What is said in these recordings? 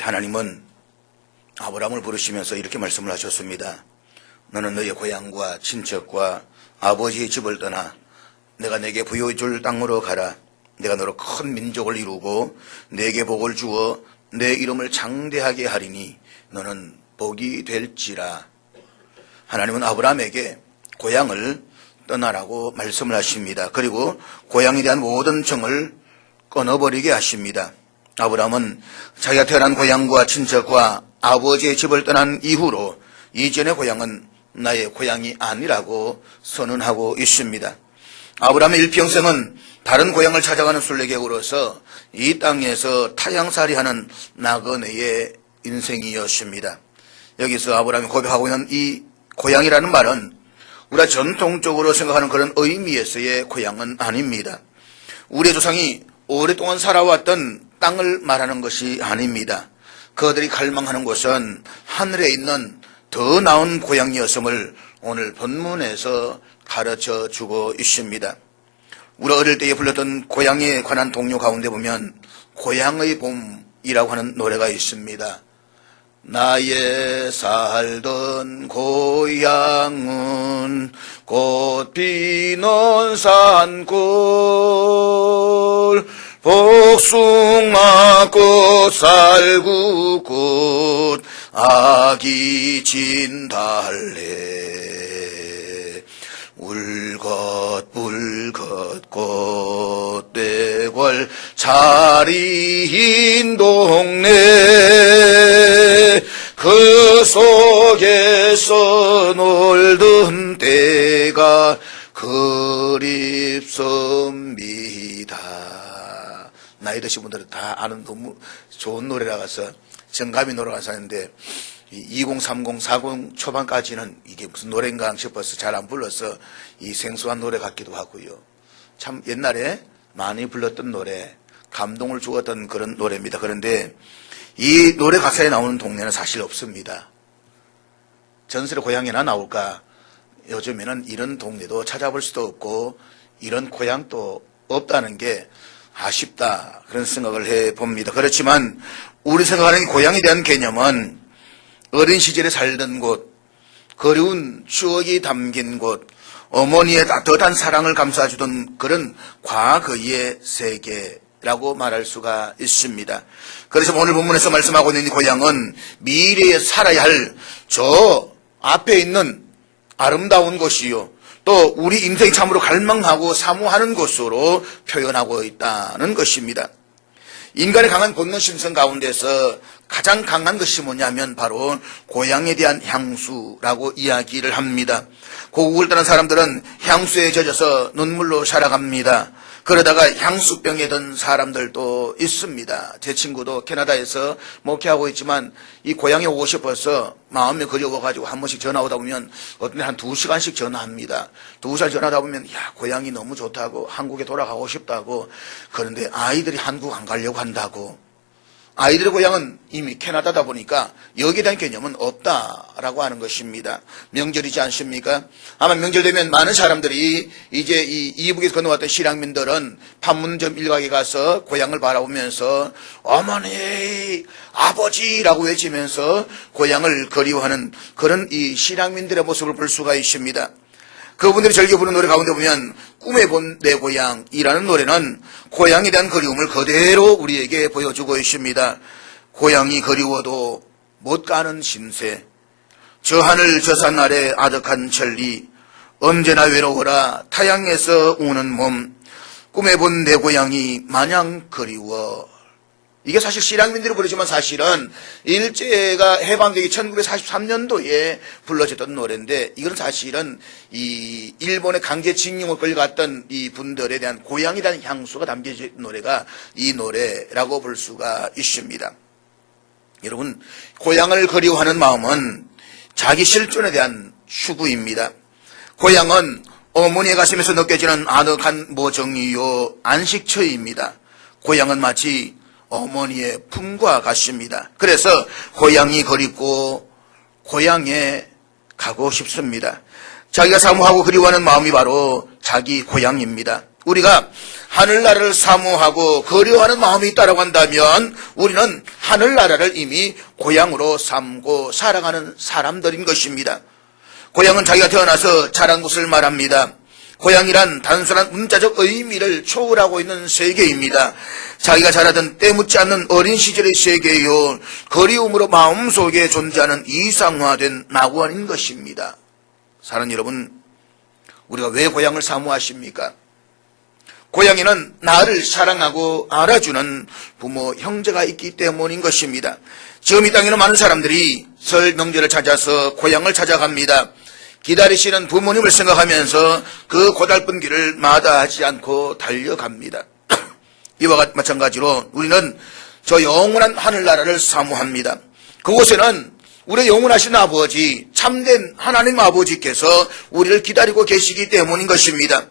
하나님은 아브라함을 부르시면서 이렇게 말씀을 하셨습니다. 너는 너의 고향과 친척과 아버지의 집을 떠나 내가 내게 부여해 줄 땅으로 가라. 내가 너로 큰 민족을 이루고 내게 복을 주어 내 이름을 장대하게 하리니 너는 복이 될지라. 하나님은 아브라함에게 고향을 떠나라고 말씀을 하십니다. 그리고 고향에 대한 모든 정을 끊어버리게 하십니다. 아브라함은 자기가 태어난 고향과 친척과 아버지의 집을 떠난 이후로 이전의 고향은 나의 고향이 아니라고 선언하고 있습니다. 아브라함의 일평생은 다른 고향을 찾아가는 순례객으로서 이 땅에서 타향살이하는 나그네의 인생이었습니다. 여기서 아브라함이 고백하고 있는 이 고향이라는 말은 우리가 전통적으로 생각하는 그런 의미에서의 고향은 아닙니다. 우리의 조상이 오랫동안 살아왔던 땅을 말하는 것이 아닙니다. 그들이 갈망하는 곳은 하늘에 있는 더 나은 고향이었음을 오늘 본문에서 가르쳐 주고 있습니다. 우리 어릴 때에 불렀던 고향에 관한 동요 가운데 보면 고향의 봄이라고 하는 노래가 있습니다. 나의 살던 고향은 꽃 피는 산골 복숭아꽃 쌀국꽃 아기 진달래 울긋불긋 꽃대궐 자리인 동네 그 속에서 놀던 때가 그립습니다. 나이 드신 분들은 다 아는 너무 좋은 노래라서 정감이 노래가서 하는데 2030, 40 초반까지는 이게 무슨 노래인가 싶어서 잘 안 불러서 이 생소한 노래 같기도 하고요. 참 옛날에 많이 불렀던 노래, 감동을 주었던 그런 노래입니다. 그런데 이 노래 가사에 나오는 동네는 사실 없습니다. 전설의 고향이나 나올까? 요즘에는 이런 동네도 찾아볼 수도 없고 이런 고향도 없다는 게 아쉽다 그런 생각을 해봅니다. 그렇지만 우리 생각하는 고향에 대한 개념은 어린 시절에 살던 곳, 그리운 추억이 담긴 곳, 어머니의 따뜻한 사랑을 감싸주던 그런 과거의 세계라고 말할 수가 있습니다. 그래서 오늘 본문에서 말씀하고 있는 이 고향은 미래에 살아야 할 저 앞에 있는 아름다운 곳이요, 또 우리 인생이 참으로 갈망하고 사모하는 곳으로 표현하고 있다는 것입니다. 인간의 강한 본능 심성 가운데서 가장 강한 것이 뭐냐면 바로 고향에 대한 향수라고 이야기를 합니다. 고국을 떠난 사람들은 향수에 젖어서 눈물로 살아갑니다. 그러다가 향수병에 든 사람들도 있습니다. 제 친구도 캐나다에서 목회하고 있지만 이 고향에 오고 싶어서 마음이 그리워가지고 한 번씩 전화 오다 보면 어떤 때 한 2시간씩 전화합니다. 2시간 전화하다 보면 야, 고향이 너무 좋다고, 한국에 돌아가고 싶다고. 그런데 아이들이 한국 안 가려고 한다고. 아이들의 고향은 이미 캐나다다 보니까 여기에 대한 개념은 없다라고 하는 것입니다. 명절이지 않습니까? 아마 명절 되면 많은 사람들이 이제 이 이북에서 건너왔던 실향민들은 판문점 일각에 가서 고향을 바라보면서 어머니, 아버지라고 외치면서 고향을 그리워하는 그런 이 실향민들의 모습을 볼 수가 있습니다. 그분들이 즐겨 부르는 노래 가운데 보면 꿈에 본 내 고향이라는 노래는 고향에 대한 그리움을 그대로 우리에게 보여주고 있습니다. 고향이 그리워도 못 가는 신세, 저 하늘 저 산 아래 아득한 천리, 언제나 외로워라 타향에서 우는 몸, 꿈에 본 내 고향이 마냥 그리워. 이게 사실 실향민들이 부르지만 사실은 일제가 해방되기 1943년도에 불러졌던 노래인데, 이건 사실은 이 일본의 강제징용을 끌려갔던 이 분들에 대한 고향에 대한 향수가 담겨진 노래가 이 노래라고 볼 수가 있습니다. 여러분, 고향을 그리워하는 마음은 자기 실존에 대한 추구입니다. 고향은 어머니의 가슴에서 느껴지는 아늑한 모정이요 안식처입니다. 고향은 마치 어머니의 품과 같습니다. 그래서 고향이 그립고 고향에 가고 싶습니다. 자기가 사모하고 그리워하는 마음이 바로 자기 고향입니다. 우리가 하늘나라를 사모하고 그리워하는 마음이 있다고 한다면 우리는 하늘나라를 이미 고향으로 삼고 살아가는 사람들인 것입니다. 고향은 자기가 태어나서 자란 곳을 말합니다. 고향이란 단순한 문자적 의미를 초월하고 있는 세계입니다. 자기가 자라던 때묻지 않는 어린 시절의 세계요, 그리움으로 마음속에 존재하는 이상화된 낙원인 것입니다. 사랑하는 여러분, 우리가 왜 고향을 사모하십니까? 고향에는 나를 사랑하고 알아주는 부모, 형제가 있기 때문인 것입니다. 지금 이 땅에는 많은 사람들이 설 명절을 찾아서 고향을 찾아갑니다. 기다리시는 부모님을 생각하면서 그 고달픈 길을 마다하지 않고 달려갑니다. 이와 마찬가지로 우리는 저 영원한 하늘나라를 사모합니다. 그곳에는 우리의 영원하신 아버지, 참된 하나님 아버지께서 우리를 기다리고 계시기 때문인 것입니다.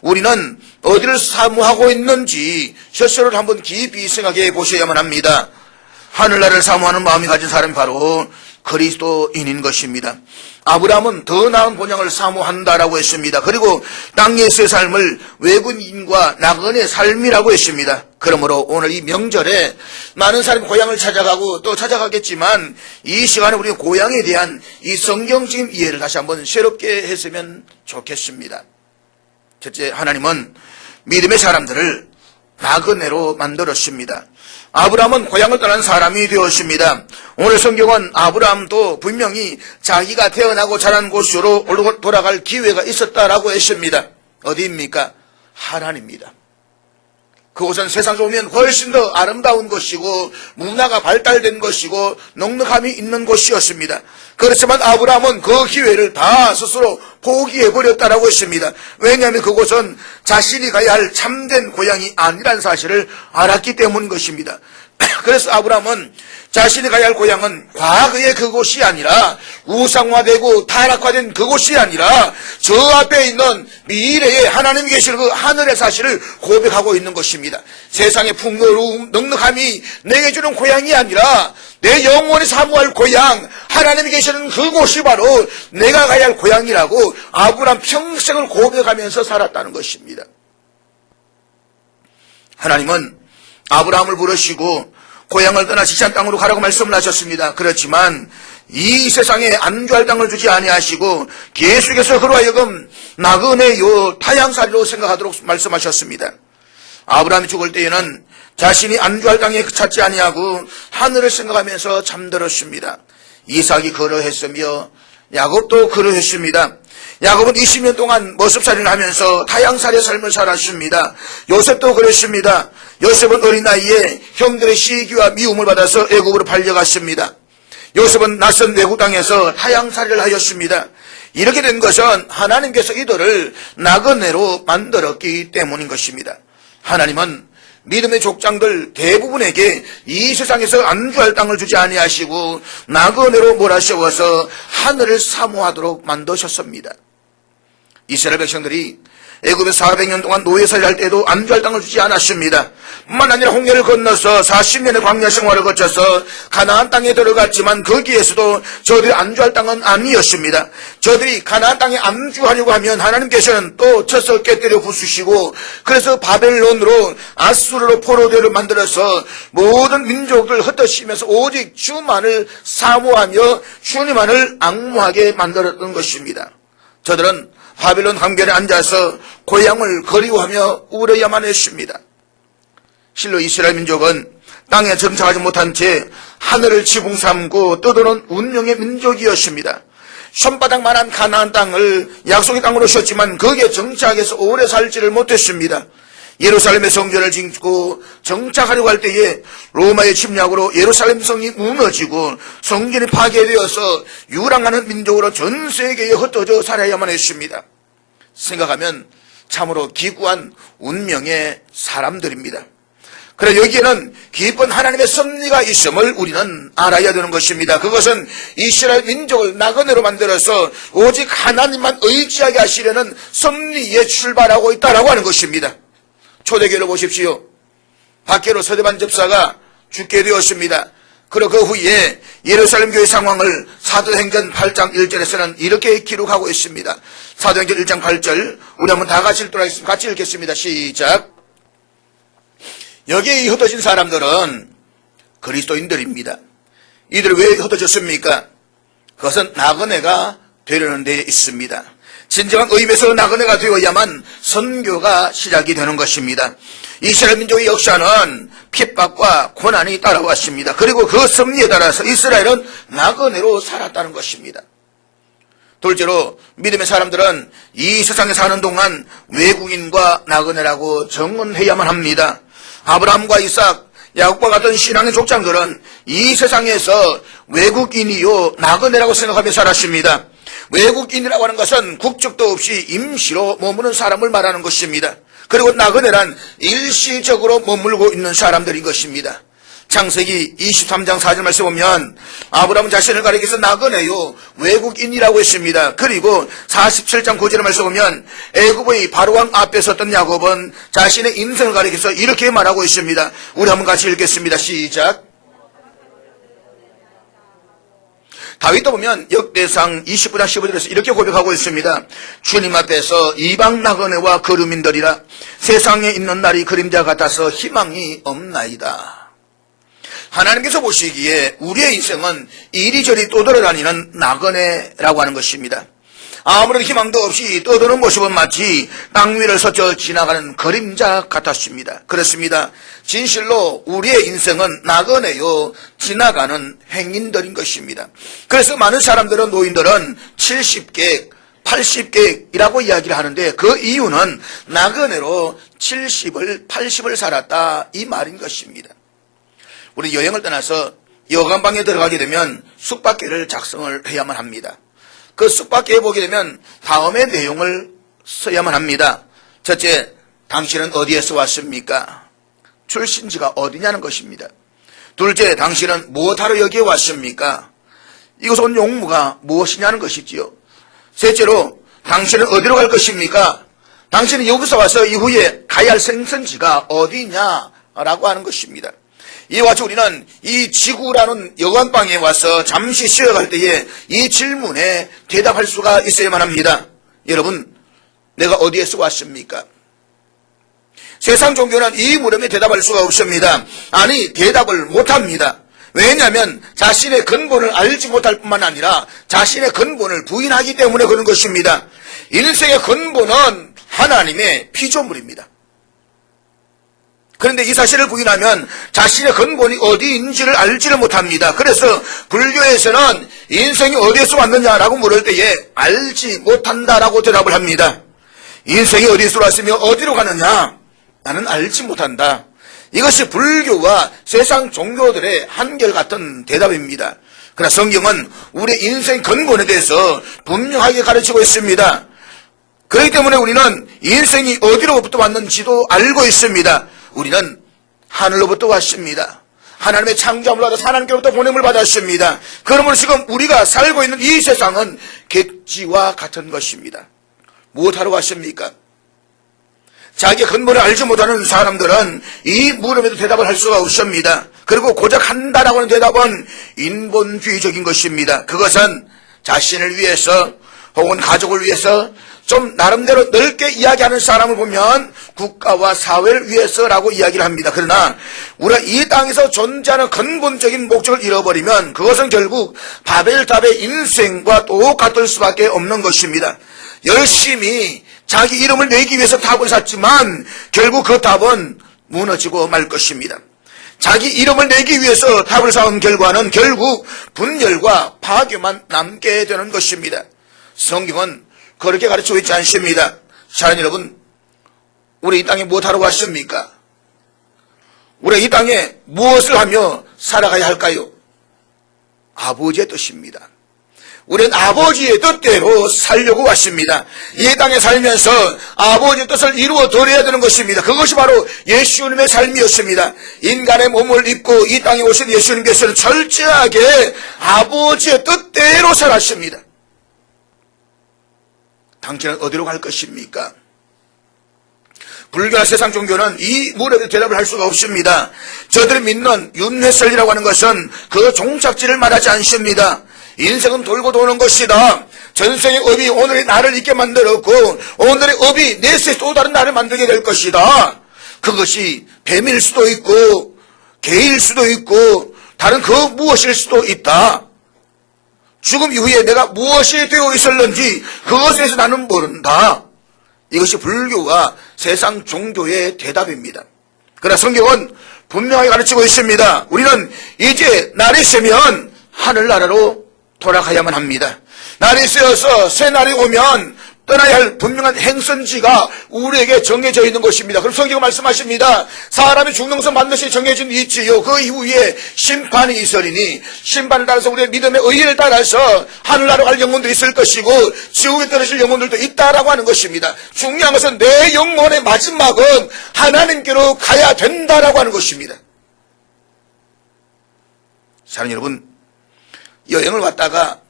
우리는 어디를 사모하고 있는지 스스로를 한번 깊이 생각해 보셔야만 합니다. 하늘나라를 사모하는 마음이 가진 사람이 바로 그리스도인인 것입니다. 아브라함은 더 나은 본향을 사모한다라고 했습니다. 그리고 땅에서의 삶을 외국인과 나그네의 삶이라고 했습니다. 그러므로 오늘 이 명절에 많은 사람이 고향을 찾아가고 또 찾아가겠지만 이 시간에 우리 고향에 대한 이 성경적인 이해를 다시 한번 새롭게 했으면 좋겠습니다. 첫째, 하나님은 믿음의 사람들을 나그네로 만들었습니다. 아브라함은 고향을 떠난 사람이 되었습니다. 오늘 성경은 아브라함도 분명히 자기가 태어나고 자란 곳으로 돌아갈 기회가 있었다라고 했습니다. 어디입니까? 하란입니다. 그곳은 세상에 오면 훨씬 더 아름다운 곳이고 문화가 발달된 것이고 넉넉함이 있는 곳이었습니다. 그렇지만 아브라함은 그 기회를 다 스스로 포기해버렸다라고 했습니다. 왜냐하면 그곳은 자신이 가야 할 참된 고향이 아니란 사실을 알았기 때문인 것입니다. 그래서 아브라함은 자신이 가야 할 고향은 과거의 그곳이 아니라 우상화되고 타락화된 그곳이 아니라 저 앞에 있는 미래에 하나님이 계시는 그 하늘의 사실을 고백하고 있는 것입니다. 세상의 풍요로움, 넉넉함이 내게 주는 고향이 아니라 내 영원히 사모할 고향, 하나님이 계시는 그곳이 바로 내가 가야 할 고향이라고 아브라함 평생을 고백하면서 살았다는 것입니다. 하나님은 아브라함을 부르시고 고향을 떠나 지시한 땅으로 가라고 말씀을 하셨습니다. 그렇지만 이 세상에 안주할 땅을 주지 아니하시고 계속해서 그로 하여금 나그네 타향살이로 생각하도록 말씀하셨습니다. 아브라함이 죽을 때에는 자신이 안주할 땅에 찾지 아니하고 하늘을 생각하면서 잠들었습니다. 이삭이 그러했으며 야곱도 그러했습니다. 야곱은 20년 동안 머슴살이를 하면서 타향살이의 삶을 살았습니다. 요셉도 그랬습니다. 요셉은 어린 나이에 형들의 시기와 미움을 받아서 애굽으로 팔려갔습니다. 요셉은 낯선 외국 땅에서 타향살이를 하였습니다. 이렇게 된 것은 하나님께서 이들을 나그네로 만들었기 때문인 것입니다. 하나님은 믿음의 족장들 대부분에게 이 세상에서 안주할 땅을 주지 아니하시고 나그네로 몰아세워서 하늘을 사모하도록 만드셨습니다. 이스라엘 백성들이 애굽에서 400년 동안 노예살이 할 때도 안주할 땅을 주지 않았습니다. 뿐만 아니라 홍해를 건너서 40년의 광야 생활을 거쳐서 가나안 땅에 들어갔지만 거기에서도 저들이 안주할 땅은 아니었습니다. 저들이 가나안 땅에 안주하려고 하면 하나님께서는 또 쳐서 깨뜨려 부수시고 그래서 바벨론으로 아수르로 포로되를 만들어서 모든 민족을 흩어지면서 오직 주만을 사모하며 주님만을 앙모하게 만들었던 것입니다. 저들은 바벨론 강변에 앉아서 고향을 그리워하며 울어야만 했습니다. 실로 이스라엘 민족은 땅에 정착하지 못한 채 하늘을 지붕 삼고 떠도는 운명의 민족이었습니다. 손바닥만한 가나안 땅을 약속의 땅으로 셨지만 거기에 정착해서 오래 살지를 못했습니다. 예루살렘의 성전을 짓고 정착하려고 할 때에 로마의 침략으로 예루살렘 성이 무너지고 성전이 파괴되어서 유랑하는 민족으로 전 세계에 흩어져 살아야만 했습니다. 생각하면 참으로 기구한 운명의 사람들입니다. 그래 여기에는 깊은 하나님의 섭리가 있음을 우리는 알아야 되는 것입니다. 그것은 이스라엘 민족을 나그네로 만들어서 오직 하나님만 의지하게 하시려는 섭리에 출발하고 있다라고 하는 것입니다. 초대교회를 보십시오. 박해로 서대반 집사가 죽게 되었습니다. 그리고 그 후에 예루살렘 교회 상황을 사도행전 8장 1절에서는 이렇게 기록하고 있습니다. 사도행전 1장 8절 우리 한번 다 같이 읽도록 하겠습니다. 같이 읽겠습니다. 시작. 여기에 흩어진 사람들은 그리스도인들입니다. 이들이 왜 흩어졌습니까? 그것은 나그네가 되려는 데 있습니다. 진정한 의미에서 나그네가 되어야만 선교가 시작이 되는 것입니다. 이스라엘 민족의 역사는 핍박과 고난이 따라왔습니다. 그리고 그 섭리에 따라서 이스라엘은 나그네로 살았다는 것입니다. 둘째로 믿음의 사람들은 이 세상에 사는 동안 외국인과 나그네라고 정언해야만 합니다. 아브라함과 이삭, 야곱과 같은 신앙의 족장들은 이 세상에서 외국인이요 나그네라고 생각하며 살았습니다. 외국인이라고 하는 것은 국적도 없이 임시로 머무는 사람을 말하는 것입니다. 그리고 나그네란 일시적으로 머물고 있는 사람들인 것입니다. 창세기 23장 4절 말씀 보면 아브라함은 자신을 가리켜서 나그네요 외국인이라고 했습니다. 그리고 47장 9절의 말씀 보면 애굽의 바로왕 앞에 섰던 야곱은 자신의 인생을 가리켜서 이렇게 말하고 있습니다. 우리 한번 같이 읽겠습니다. 시작. 다윗도 보면 역대상 29장 15절에서 이렇게 고백하고 있습니다. 주님 앞에서 이방 나그네와 거류민들이라 세상에 있는 날이 그림자 같아서 희망이 없나이다. 하나님께서 보시기에 우리의 인생은 이리저리 떠돌아다니는 나그네라고 하는 것입니다. 아무런 희망도 없이 떠도는 모습은 마치 땅 위를 스쳐 지나가는 그림자 같았습니다. 그렇습니다. 진실로 우리의 인생은 나그네요 지나가는 행인들인 것입니다. 그래서 많은 사람들은 노인들은 70개 80개이라고 이야기를 하는데 그 이유는 나그네로 70을 80을 살았다 이 말인 것입니다. 우리 여행을 떠나서 여관방에 들어가게 되면 숙박계를 작성을 해야만 합니다. 그 숙박계에 보게 되면 다음의 내용을 써야만 합니다. 첫째, 당신은 어디에서 왔습니까? 출신지가 어디냐는 것입니다. 둘째, 당신은 무엇하러 여기에 왔습니까? 이곳 온 용무가 무엇이냐는 것이지요. 셋째로, 당신은 어디로 갈 것입니까? 당신은 여기서 와서 이후에 가야 할 생선지가 어디냐라고 하는 것입니다. 이와 같이 우리는 이 지구라는 여관방에 와서 잠시 쉬어갈 때에 이 질문에 대답할 수가 있어야만 합니다. 여러분, 내가 어디에서 왔습니까? 세상 종교는 이 물음에 대답할 수가 없습니다. 아니, 대답을 못합니다. 왜냐하면 자신의 근본을 알지 못할 뿐만 아니라 자신의 근본을 부인하기 때문에 그런 것입니다. 인생의 근본은 하나님의 피조물입니다. 그런데 이 사실을 부인하면 자신의 근본이 어디인지를 알지를 못합니다. 그래서 불교에서는 인생이 어디에서 왔느냐라고 물을 때에 알지 못한다라고 대답을 합니다. 인생이 어디에서 왔으며 어디로 가느냐? 나는 알지 못한다. 이것이 불교와 세상 종교들의 한결같은 대답입니다. 그러나 성경은 우리의 인생 근본에 대해서 분명하게 가르치고 있습니다. 그렇기 때문에 우리는 인생이 어디로부터 왔는지도 알고 있습니다. 우리는 하늘로부터 왔습니다. 하나님의 창조함을 받아서 하나님께로부터 보냄을 받았습니다. 그러므로 지금 우리가 살고 있는 이 세상은 객지와 같은 것입니다. 무엇하러 왔습니까? 자기의 근본을 알지 못하는 사람들은 이 물음에도 대답을 할 수가 없습니다. 그리고 고작 한다라고 하는 대답은 인본주의적인 것입니다. 그것은 자신을 위해서 혹은 가족을 위해서 좀 나름대로 넓게 이야기하는 사람을 보면 국가와 사회를 위해서라고 이야기를 합니다. 그러나 우리가 이 땅에서 존재하는 근본적인 목적을 잃어버리면 그것은 결국 바벨탑의 인생과 똑같을 수밖에 없는 것입니다. 열심히 자기 이름을 내기 위해서 탑을 샀지만 결국 그 탑은 무너지고 말 것입니다. 자기 이름을 내기 위해서 탑을 쌓은 결과는 결국 분열과 파괴만 남게 되는 것입니다. 성경은 그렇게 가르치고 있지 않습니다. 사랑 여러분, 우리 이 땅에 무엇하러 왔습니까? 우리 이 땅에 무엇을 하며 살아가야 할까요? 아버지의 뜻입니다. 우리는 아버지의 뜻대로 살려고 왔습니다. 이 땅에 살면서 아버지의 뜻을 이루어 드려야 되는 것입니다. 그것이 바로 예수님의 삶이었습니다. 인간의 몸을 입고 이 땅에 오신 예수님께서는 철저하게 아버지의 뜻대로 살았습니다. 당신은 어디로 갈 것입니까? 불교나 세상 종교는 이 물에도 대답을 할 수가 없습니다. 저들이 믿는 윤회설이라고 하는 것은 그 종착지를 말하지 않습니다. 인생은 돌고 도는 것이다. 전생의 업이 오늘의 나를 있게 만들었고 오늘의 업이 내세 또 다른 나를 만들게 될 것이다. 그것이 뱀일 수도 있고 개일 수도 있고 다른 그 무엇일 수도 있다. 죽음 이후에 내가 무엇이 되어 있었는지 그것에 대해서 나는 모른다. 이것이 불교와 세상 종교의 대답입니다. 그러나 성경은 분명하게 가르치고 있습니다. 우리는 이제 날이 새면 하늘나라로 돌아가야만 합니다. 날이 새어서 새 날이 오면 떠나야 할 분명한 행선지가 우리에게 정해져 있는 것입니다. 그럼 성경은 말씀하십니다. 사람이 죽는 것은 반드시 정해진 있지요. 그 이후에 심판이 있으리니 심판을 따라서 우리의 믿음의 의의를 따라서 하늘나라로 갈 영혼도 있을 것이고 지옥에 떨어질 영혼들도 있다라고 하는 것입니다. 중요한 것은 내 영혼의 마지막은 하나님께로 가야 된다라고 하는 것입니다. 사랑하는 여러분, 여행을 왔다가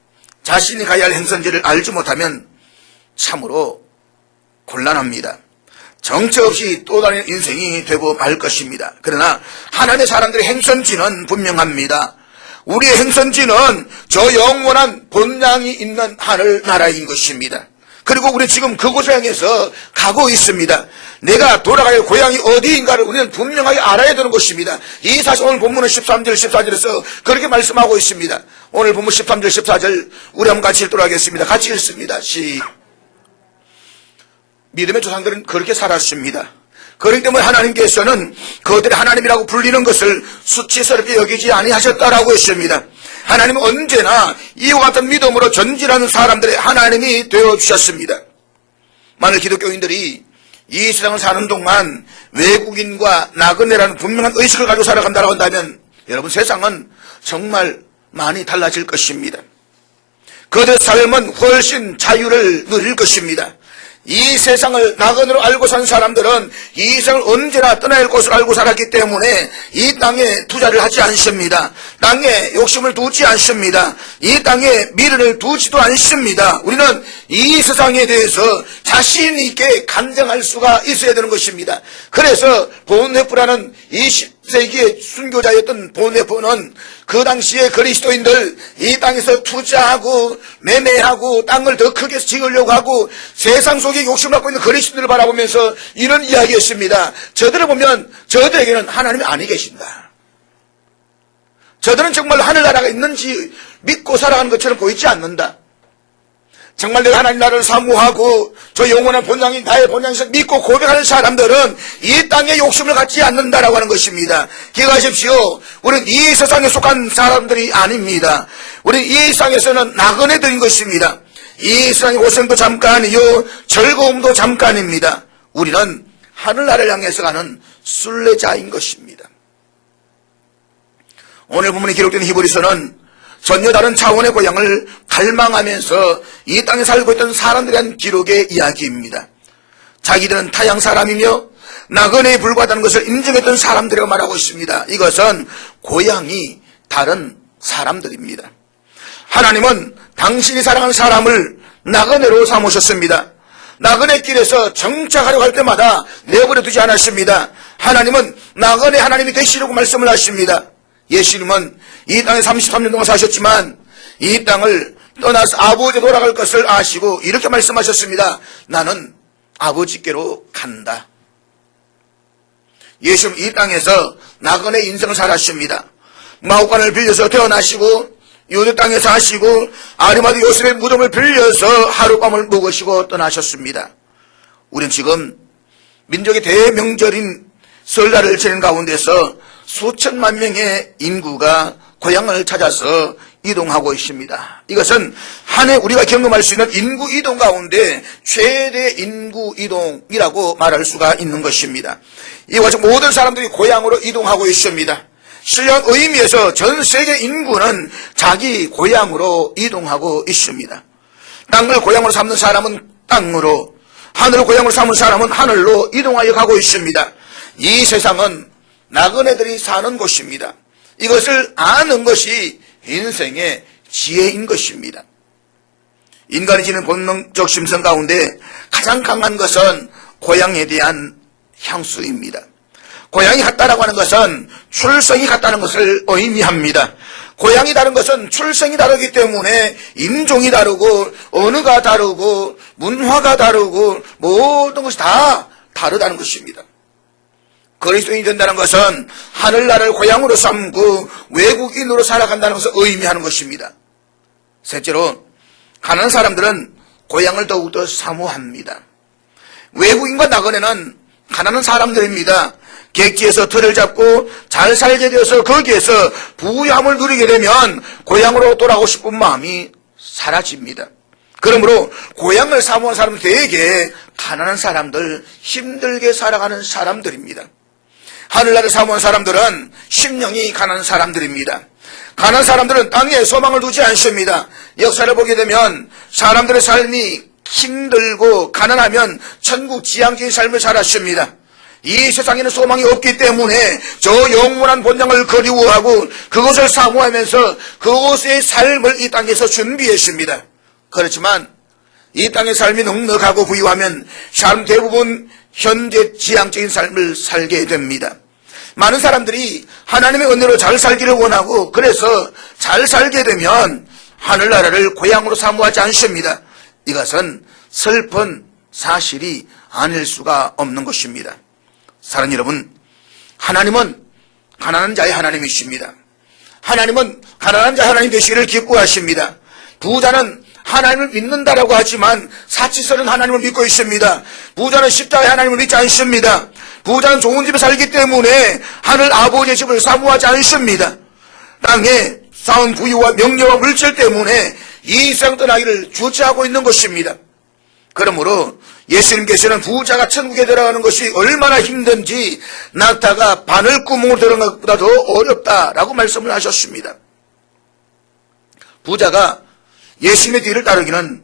자신이 가야 할 행선지를 알지 못하면 참으로 곤란합니다. 정처 없이 또 다른 인생이 되고 말 것입니다. 그러나 하나님의 사람들의 행선지는 분명합니다. 우리의 행선지는 저 영원한 본향이 있는 하늘나라인 것입니다. 그리고 우리는 지금 그곳을 향해서 가고 있습니다. 내가 돌아갈 고향이 어디인가를 우리는 분명하게 알아야 되는 것입니다. 이 사실 오늘 본문은 13절 14절에서 그렇게 말씀하고 있습니다. 오늘 본문 13절 14절 우리 한번 같이 읽도록 하겠습니다. 같이 읽습니다. 믿음의 조상들은 그렇게 살았습니다. 그렇기 때문에 하나님께서는 그들이 하나님이라고 불리는 것을 수치스럽게 여기지 아니하셨다라고 했습니다. 하나님은 언제나 이와 같은 믿음으로 전진하는 사람들의 하나님이 되어주셨습니다. 만일 기독교인들이 이 세상을 사는 동안 외국인과 나그네라는 분명한 의식을 가지고 살아간다고 한다면 여러분 세상은 정말 많이 달라질 것입니다. 그들의 삶은 훨씬 자유를 누릴 것입니다. 이 세상을 나그네로 알고 산 사람들은 이 세상을 언제나 떠날 것을 알고 살았기 때문에 이 땅에 투자를 하지 않습니다. 땅에 욕심을 두지 않습니다. 이 땅에 미련을 두지도 않습니다. 우리는 이 세상에 대해서 자신 있게 간증할 수가 있어야 되는 것입니다. 그래서 본회프라는 20세기의 순교자였던 본회프는 그 당시에 그리스도인들 이 땅에서 투자하고 매매하고 땅을 더 크게 지으려고 하고 세상 속에 욕심을 갖고 있는 그리스도인들을 바라보면서 이런 이야기했습니다. 저들을 보면 저들에게는 하나님이 아니 계신다. 저들은 정말 하늘나라가 있는지 믿고 살아가는 것처럼 보이지 않는다. 정말 내가 하나님 나라를 사모하고 저 영원한 본향이 나의 본향에서 믿고 고백하는 사람들은 이 땅에 욕심을 갖지 않는다라고 하는 것입니다. 기억하십시오. 우리는 이 세상에 속한 사람들이 아닙니다. 우리는 이 세상에서는 나그네들인 것입니다. 이 세상의 고생도 잠깐이요 즐거움도 잠깐입니다. 우리는 하늘나라를 향해서 가는 순례자인 것입니다. 오늘 본문에 기록된 히브리서는 전혀 다른 차원의 고향을 갈망하면서 이 땅에 살고 있던 사람들에 대한 기록의 이야기입니다. 자기들은 타양 사람이며 나그네에 불과하다는 것을 인정했던 사람들이라고 말하고 있습니다. 이것은 고향이 다른 사람들입니다. 하나님은 당신이 사랑하는 사람을 나그네로 삼으셨습니다. 나그네 길에서 정착하려고 할 때마다 내버려 두지 않았습니다. 하나님은 나그네 하나님이 되시려고 말씀을 하십니다. 예수님은 이 땅에 33년 동안 사셨지만 이 땅을 떠나서 아버지에 돌아갈 것을 아시고 이렇게 말씀하셨습니다. 나는 아버지께로 간다. 예수님 이 땅에서 나그네 인생을 살았습니다. 마옥간을 빌려서 태어나시고 유대 땅에 사시고 아리마대 요셉의 무덤을 빌려서 하룻밤을 묵으시고 떠나셨습니다. 우리는 지금 민족의 대명절인 설날을 지낸 가운데서 수천만 명의 인구가 고향을 찾아서 이동하고 있습니다. 이것은 한 해 우리가 경험할 수 있는 인구 이동 가운데 최대 인구 이동이라고 말할 수가 있는 것입니다. 이와 같이 모든 사람들이 고향으로 이동하고 있습니다. 신령 의미에서 전 세계 인구는 자기 고향으로 이동하고 있습니다. 땅을 고향으로 삼는 사람은 땅으로, 하늘을 고향으로 삼은 사람은 하늘로 이동하여 가고 있습니다. 이 세상은 나그네들이 사는 곳입니다. 이것을 아는 것이 인생의 지혜인 것입니다. 인간이 지닌 본능적 심성 가운데 가장 강한 것은 고향에 대한 향수입니다. 고향이 같다라고 하는 것은 출생이 같다는 것을 의미합니다. 고향이 다른 것은 출생이 다르기 때문에 인종이 다르고 언어가 다르고 문화가 다르고 모든 것이 다 다르다는 것입니다. 그리스도인이 된다는 것은 하늘나라를 고향으로 삼고 외국인으로 살아간다는 것을 의미하는 것입니다. 셋째로, 가난한 사람들은 고향을 더욱더 사모합니다. 외국인과 나그네는 가난한 사람들입니다. 객지에서 틀을 잡고 잘 살게 되어서 거기에서 부유함을 누리게 되면 고향으로 돌아오고 싶은 마음이 사라집니다. 그러므로 고향을 사모하는 사람은 대개 가난한 사람들, 힘들게 살아가는 사람들입니다. 하늘나라를 사모하는 사람들은 심령이 가난한 사람들입니다. 가난한 사람들은 땅에 소망을 두지 않습니다. 역사를 보게 되면 사람들의 삶이 힘들고 가난하면 천국 지향적인 삶을 살았습니다. 이 세상에는 소망이 없기 때문에 저 영원한 본향을 그리워하고 그것을 사모하면서 그곳의 삶을 이 땅에서 준비했습니다. 그렇지만 이 땅의 삶이 넉넉하고 부유하면 삶 대부분 현재 지향적인 삶을 살게 됩니다. 많은 사람들이 하나님의 은혜로 잘 살기를 원하고 그래서 잘 살게 되면 하늘나라를 고향으로 사모하지 않습니다. 이것은 슬픈 사실이 아닐 수가 없는 것입니다. 사랑하는 여러분, 하나님은 가난한 자의 하나님이십니다. 하나님은 가난한 자 하나님 되시기를 기뻐하십니다. 부자는 하나님을 믿는다라고 하지만 사치스러운 하나님을 믿고 있습니다. 부자는 십자가의 하나님을 믿지 않습니다. 부자는 좋은 집에 살기 때문에 하늘 아버지의 집을 사모하지 않습니다. 땅에 쌓은 부유와 명예와 물질 때문에 이 세상 떠나기를 주저하고 있는 것입니다. 그러므로 예수님께서는 부자가 천국에 들어가는 것이 얼마나 힘든지 낙타가 바늘구멍으로 들어가는 것보다 더 어렵다라고 말씀을 하셨습니다. 부자가 예수님의 뒤를 따르기는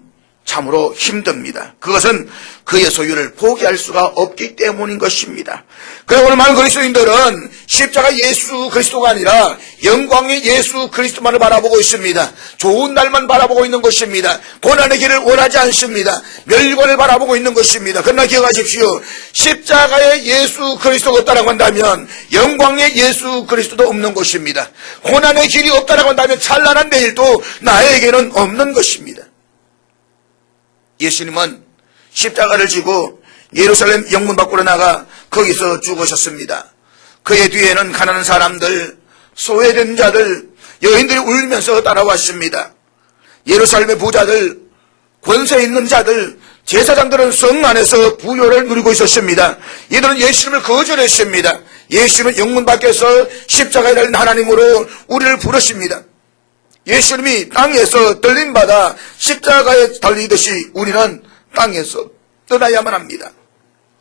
참으로 힘듭니다. 그것은 그의 소유를 포기할 수가 없기 때문인 것입니다. 그래서 오늘 많은 그리스도인들은 십자가 예수 그리스도가 아니라 영광의 예수 그리스도만을 바라보고 있습니다. 좋은 날만 바라보고 있는 것입니다. 고난의 길을 원하지 않습니다. 멸관을 바라보고 있는 것입니다. 그러나 기억하십시오. 십자가의 예수 그리스도가 없다라고 한다면 영광의 예수 그리스도도 없는 것입니다. 고난의 길이 없다라고 한다면 찬란한 내일도 나에게는 없는 것입니다. 예수님은 십자가를 지고 예루살렘 영문 밖으로 나가 거기서 죽으셨습니다. 그의 뒤에는 가난한 사람들, 소외된 자들, 여인들이 울면서 따라왔습니다. 예루살렘의 부자들, 권세 있는 자들, 제사장들은 성 안에서 부요를 누리고 있었습니다. 이들은 예수님을 거절했습니다. 예수님은 영문 밖에서 십자가에 달린 하나님으로 우리를 부르십니다. 예수님이 땅에서 떨림받아 십자가에 달리듯이 우리는 땅에서 떠나야만 합니다.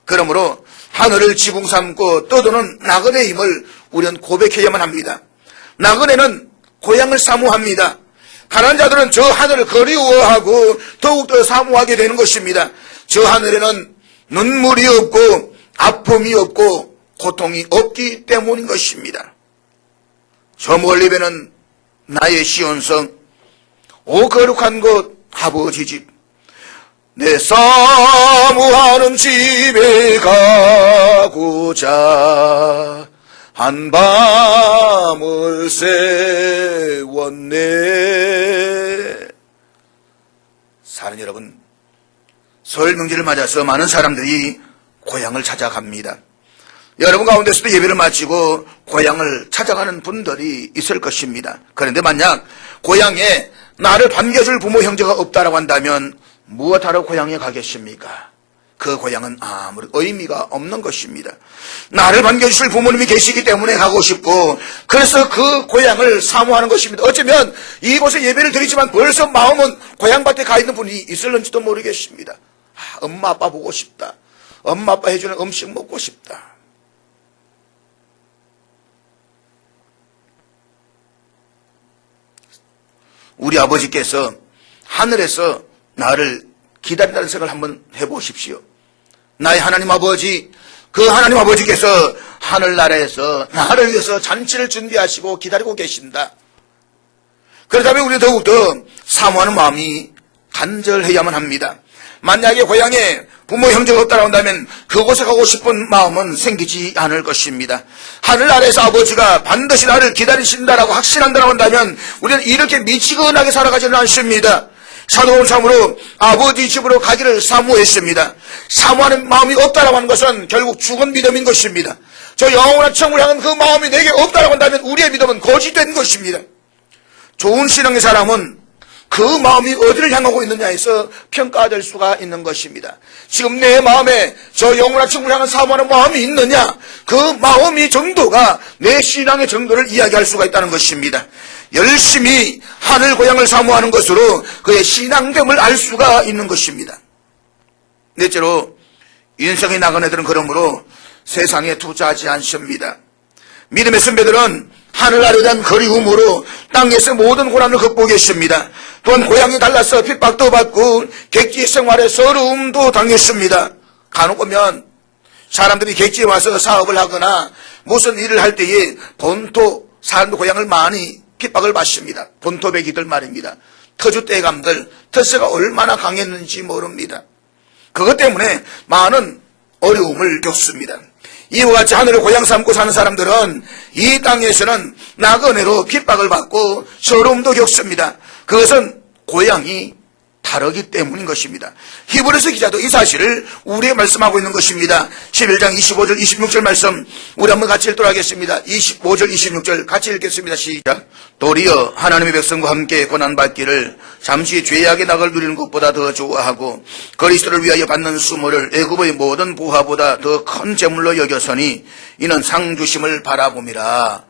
그러므로 하늘을 지붕 삼고 떠도는 나그네의 힘을 우리는 고백해야만 합니다. 나그네는 고향을 사모합니다. 가난한 자들은 저 하늘을 그리워하고 더욱더 사모하게 되는 것입니다. 저 하늘에는 눈물이 없고 아픔이 없고 고통이 없기 때문인 것입니다. 저 멀리 배는 나의 시온성, 오 거룩한 곳 아버지 집, 내 사모하는 집에 가고자 한밤을 새웠네. 사랑하는 여러분, 설 명절을 맞아서 많은 사람들이 고향을 찾아갑니다. 여러분 가운데서도 예배를 마치고 고향을 찾아가는 분들이 있을 것입니다. 그런데 만약 고향에 나를 반겨줄 부모 형제가 없다라고 한다면 무엇하러 고향에 가겠습니까? 그 고향은 아무런 의미가 없는 것입니다. 나를 반겨주실 부모님이 계시기 때문에 가고 싶고 그래서 그 고향을 사모하는 것입니다. 어쩌면 이곳에 예배를 드리지만 벌써 마음은 고향밭에 가 있는 분이 있을는지도 모르겠습니다. 엄마 아빠 보고 싶다. 엄마 아빠 해주는 음식 먹고 싶다. 우리 아버지께서 하늘에서 나를 기다린다는 생각을 한번 해보십시오. 나의 하나님 아버지, 그 하나님 아버지께서 하늘나라에서 나를 위해서 잔치를 준비하시고 기다리고 계신다. 그렇다면 우리는 더욱더 사모하는 마음이 간절해야만 합니다. 만약에 고향에 부모 형제가 없다고 한다면 그곳에 가고 싶은 마음은 생기지 않을 것입니다. 하늘 아래에서 아버지가 반드시 나를 기다리신다라고 확신한다고 한다면 우리는 이렇게 미치근하게 살아가지는 않습니다. 사도 참으로 아버지 집으로 가기를 사모했습니다. 사모하는 마음이 없다라고 하는 것은 결국 죽은 믿음인 것입니다. 저 영원한 천국을 향한 그 마음이 내게 없다라고 한다면 우리의 믿음은 거짓된 것입니다. 좋은 신앙의 사람은 그 마음이 어디를 향하고 있느냐에서 평가될 수가 있는 것입니다. 지금 내 마음에 저 영원한 천국을 향한 사모하는 마음이 있느냐, 그 마음이 정도가 내 신앙의 정도를 이야기할 수가 있다는 것입니다. 열심히 하늘 고향을 사모하는 것으로 그의 신앙됨을 알 수가 있는 것입니다. 넷째로 인생의 나그네들은 그러므로 세상에 투자하지 않습니다. 믿음의 선배들은 하늘 아래에 대한 그리움으로 땅에서 모든 고난을 극복했습니다. 또한 고향이 달라서 핍박도 받고 객지 생활에 서러움도 당했습니다. 간혹 보면 사람들이 객지에 와서 사업을 하거나 무슨 일을 할 때에 본토 사람들 고향을 많이 핍박을 받습니다. 본토배기들 말입니다. 터줏대감들 텃세가 얼마나 강했는지 모릅니다. 그것 때문에 많은 어려움을 겪습니다. 이와 같이 하늘을 고향 삼고 사는 사람들은 이 땅에서는 나그네로 핍박을 받고 서러움도 겪습니다. 그것은 고향이 다르기 때문인 것입니다. 히브리서 기자도 이 사실을 우리에게 말씀하고 있는 것입니다. 11장 25절 26절 말씀 우리 한번 같이 읽도록 하겠습니다. 25절 26절 같이 읽겠습니다. 시작. 도리어 하나님의 백성과 함께 고난받기를 잠시 죄악의 낙을 누리는 것보다 더 좋아하고 그리스도를 위하여 받는 수모를 애굽의 모든 부하보다 더 큰 재물로 여겼으니 이는 상 주심을 바라봄이라.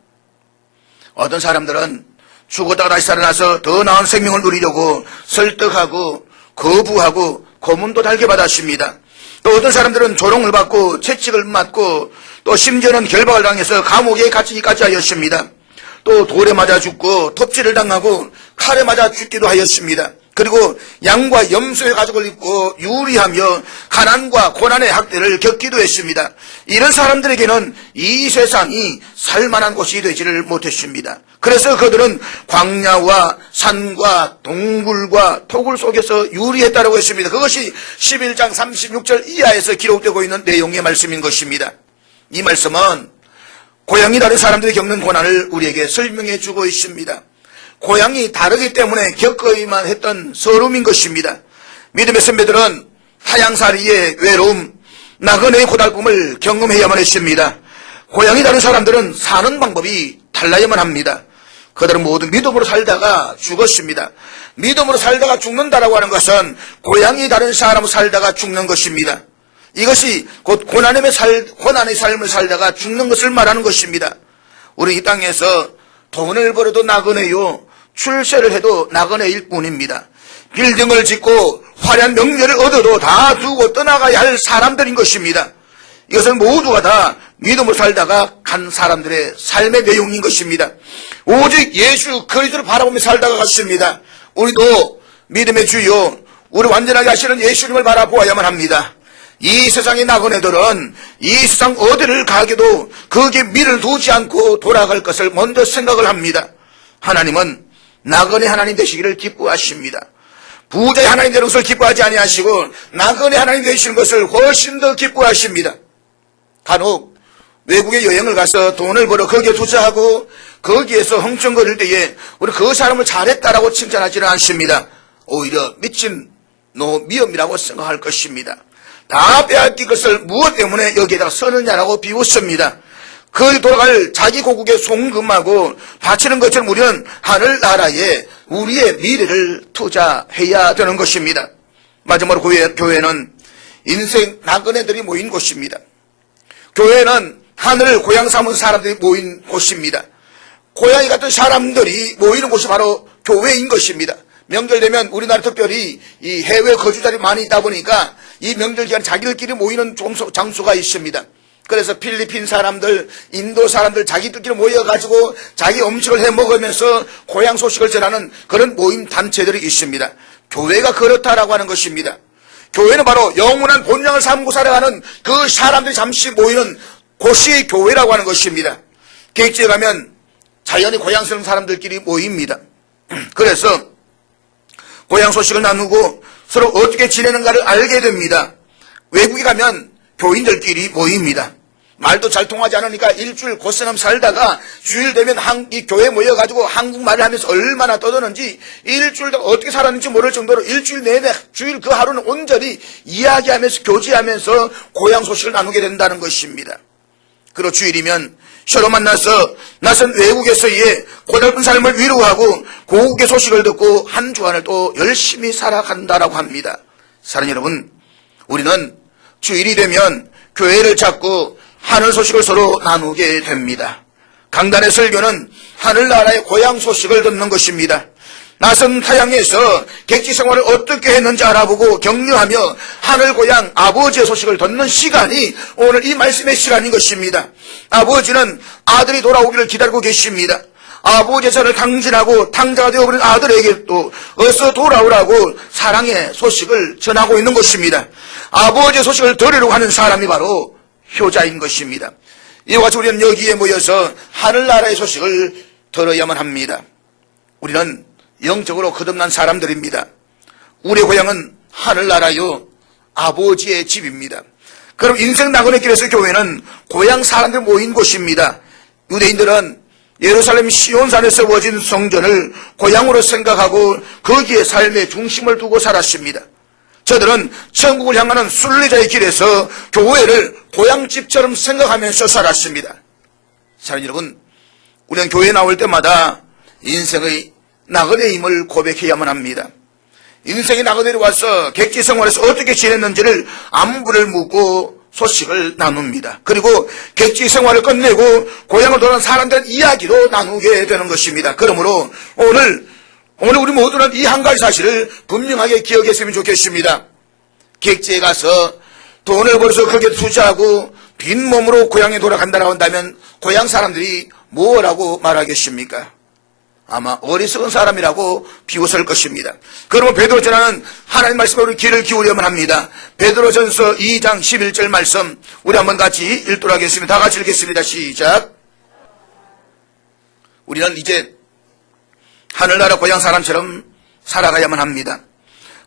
어떤 사람들은 죽었다가 다시 살아나서 더 나은 생명을 누리려고 설득하고 거부하고 고문도 달게 받았습니다. 또 어떤 사람들은 조롱을 받고 채찍을 맞고 또 심지어는 결박을 당해서 감옥에 갇히기까지 하였습니다. 또 돌에 맞아 죽고 톱질을 당하고 칼에 맞아 죽기도 하였습니다. 그리고 양과 염소의 가죽을 입고 유리하며 가난과 고난의 학대를 겪기도 했습니다. 이런 사람들에게는 이 세상이 살만한 곳이 되지를 못했습니다. 그래서 그들은 광야와 산과 동굴과 토굴 속에서 유리했다고 했습니다. 그것이 11장 36절 이하에서 기록되고 있는 내용의 말씀인 것입니다. 이 말씀은 고향이 다른 사람들이 겪는 고난을 우리에게 설명해 주고 있습니다. 고향이 다르기 때문에 겪어야만 했던 서름인 것입니다. 믿음의 선배들은 타향살이의 외로움, 나그네의 고달픔을 경험해야만 했습니다. 고향이 다른 사람들은 사는 방법이 달라야만 합니다. 그들은 모두 믿음으로 살다가 죽었습니다. 믿음으로 살다가 죽는다라고 하는 것은 고향이 다른 사람으로 살다가 죽는 것입니다. 이것이 곧 고난의 삶을 살다가 죽는 것을 말하는 것입니다. 우리 이 땅에서 돈을 벌어도 나그네요, 출세를 해도 나그네일 뿐입니다. 빌딩을 짓고 화려한 명예를 얻어도 다 두고 떠나가야 할 사람들인 것입니다. 이것은 모두가 다 믿음으로 살다가 간 사람들의 삶의 내용인 것입니다. 오직 예수 그리스도를 바라보며 살다가 갔습니다. 우리도 믿음의 주요, 우리 완전하게 하시는 예수님을 바라보아야만 합니다. 이 세상의 나그네들은 이 세상 어디를 가게도 거기에 미를 두지 않고 돌아갈 것을 먼저 생각을 합니다. 하나님은 나그네 하나님 되시기를 기뻐하십니다. 부자의 하나님 되는 것을 기뻐하지 아니하시고 나그네 하나님 되시는 것을 훨씬 더 기뻐하십니다. 간혹 외국에 여행을 가서 돈을 벌어 거기에 투자하고 거기에서 흥청거릴 때에 우리 그 사람을 잘했다라고 칭찬하지는 않습니다. 오히려 미친 노미엄이라고 생각할 것입니다. 다 빼앗긴 것을 무엇 때문에 여기에다가 서느냐라고 비웃습니다. 그 돌아갈 자기 고국에 송금하고 바치는 것처럼 우리는 하늘나라에 우리의 미래를 투자해야 되는 것입니다. 마지막으로 교회는 인생 나그네들이 모인 곳입니다. 교회는 하늘을 고향 삼은 사람들이 모인 곳입니다. 고양이 같은 사람들이 모이는 곳이 바로 교회인 것입니다. 명절 되면 우리나라 특별히 이 해외 거주자들이 많이 있다 보니까 이 명절 기간 자기들끼리 모이는 장소가 있습니다. 그래서 필리핀 사람들, 인도 사람들 자기들끼리 모여가지고 자기 음식을 해 먹으면서 고향 소식을 전하는 그런 모임 단체들이 있습니다. 교회가 그렇다라고 하는 것입니다. 교회는 바로 영원한 본향을 삼고 살아가는 그 사람들이 잠시 모이는 곳이 교회라고 하는 것입니다. 계획지에 가면 자연히 고향스러운 사람들끼리 모입니다. 그래서 고향 소식을 나누고 서로 어떻게 지내는가를 알게 됩니다. 외국에 가면 교인들끼리 모입니다. 말도 잘 통하지 않으니까 일주일 고스름 살다가 주일 되면 이 교회 모여가지고 한국말을 하면서 얼마나 떠드는지 일주일 동안 어떻게 살았는지 모를 정도로 일주일 내내 주일 그 하루는 온전히 이야기하면서 교제하면서 고향 소식을 나누게 된다는 것입니다. 그리고 주일이면 서로 만나서 낯선 외국에서의 고달픈 삶을 위로하고 고국의 소식을 듣고 한 주간을 또 열심히 살아간다라고 합니다. 사랑하는 여러분, 우리는 주일이 되면 교회를 찾고 하늘 소식을 서로 나누게 됩니다. 강단의 설교는 하늘나라의 고향 소식을 듣는 것입니다. 낯선 타향에서 객지 생활을 어떻게 했는지 알아보고 격려하며 하늘 고향 아버지의 소식을 듣는 시간이 오늘 이 말씀의 시간인 것입니다. 아버지는 아들이 돌아오기를 기다리고 계십니다. 아버지의 선을 탕진하고 탕자가 되어버린 아들에게 또 어서 돌아오라고 사랑의 소식을 전하고 있는 것입니다. 아버지의 소식을 들으려고 하는 사람이 바로 효자인 것입니다. 이와 같이 우리는 여기에 모여서 하늘나라의 소식을 들어야만 합니다. 우리는 영적으로 거듭난 사람들입니다. 우리의 고향은 하늘나라요 아버지의 집입니다. 그럼 인생 나그네 길에서 교회는 고향 사람들 모인 곳입니다. 유대인들은 예루살렘 시온산에 세워진 성전을 고향으로 생각하고 거기에 삶의 중심을 두고 살았습니다. 저들은 천국을 향하는 순례자의 길에서 교회를 고향집처럼 생각하면서 살았습니다. 사랑하는 여러분, 우리는 교회에 나올 때마다 인생의 나그네임을 고백해야만 합니다. 인생의 나그네로 와서 객지 생활에서 어떻게 지냈는지를 안부를 묻고 소식을 나눕니다. 그리고 객지 생활을 끝내고 고향을 돌아온 사람들의 이야기도 나누게 되는 것입니다. 그러므로 오늘 우리 모두는 이 한 가지 사실을 분명하게 기억했으면 좋겠습니다. 객지에 가서 돈을 벌어서 거기에 투자하고 빈몸으로 고향에 돌아간다고 한다면 고향 사람들이 뭐라고 말하겠습니까? 아마 어리석은 사람이라고 비웃을 것입니다. 그러면 베드로전서는 하나님 말씀으로 귀를 기울여야만 합니다. 베드로전서 2장 11절 말씀 우리 한번 같이 읽도록 하겠습니다. 다 같이 읽겠습니다. 시작. 우리는 이제 하늘나라 고향 사람처럼 살아가야만 합니다.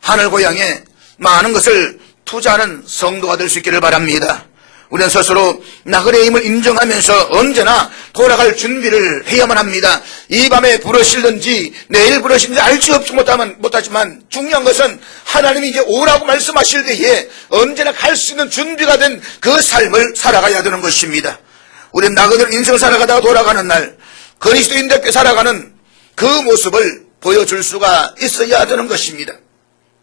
하늘 고향에 많은 것을 투자하는 성도가 될 수 있기를 바랍니다. 우리는 스스로 나그네임을 인정하면서 언제나 돌아갈 준비를 해야만 합니다. 이 밤에 부르실는지 내일 부르실는지 알지 못하지만 중요한 것은 하나님이 이제 오라고 말씀하실 때에 언제나 갈 수 있는 준비가 된 그 삶을 살아가야 되는 것입니다. 우리는 나그네로 인생을 살아가다가 돌아가는 날 그리스도인답게 살아가는 그 모습을 보여줄 수가 있어야 되는 것입니다.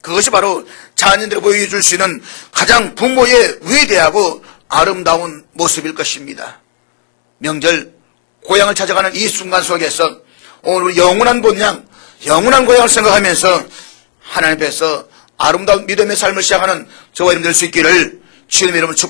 그것이 바로 자녀들에게 보여줄 수 있는 가장 부모의 위대하고 아름다운 모습일 것입니다. 명절 고향을 찾아가는 이 순간 속에서 오늘 우리 영원한 본향 영원한 고향을 생각하면서 하나님 앞에서 아름다운 믿음의 삶을 시작하는 저와 여러분 될 수 있기를 주님의 이름으로 축복합니다.